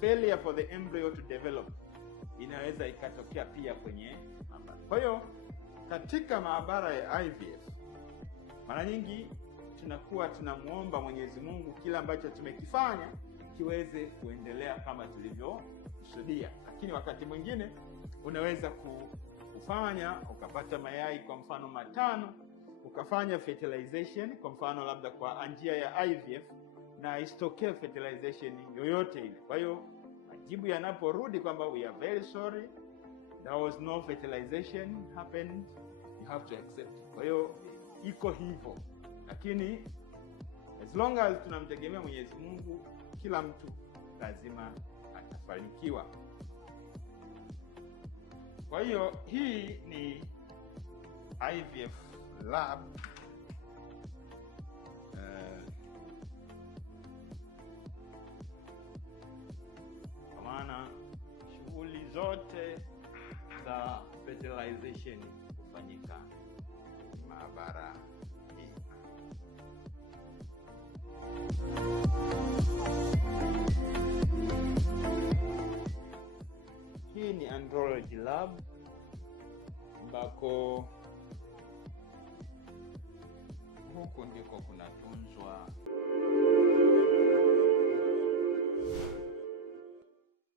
Failure for the embryo to develop inaweza ikatokea pia kwenye maabara. Kwa hiyo katika maabara ya IVF mara nyingi tunakuwa tunamuomba Mwenyezi Mungu kila ambacho tumekifanya kiweze kuendelea kama tulivyokusudia, lakini wakati mwingine unaweza kufanya ukapata mayai kwa mfano 5, ukafanya fertilization kwa mfano labda kwa njia ya IVF na isitokee fertilization yoyote ile. Kwa hiyo majibu yanaporudi kwamba we are very sorry, there was no fertilization happened, you have to accept. Kwa hiyo iko hivyo, lakini as long as tunamtegemea Mwenyezi Mungu, kila mtu lazima atafanikiwa. Kwa hiyo hii ni IVF lab kwa maana shughuli zote za fertilization hufanyika maabara hii. Hii ni andrology lab ambako huku ndiko kunatunzwa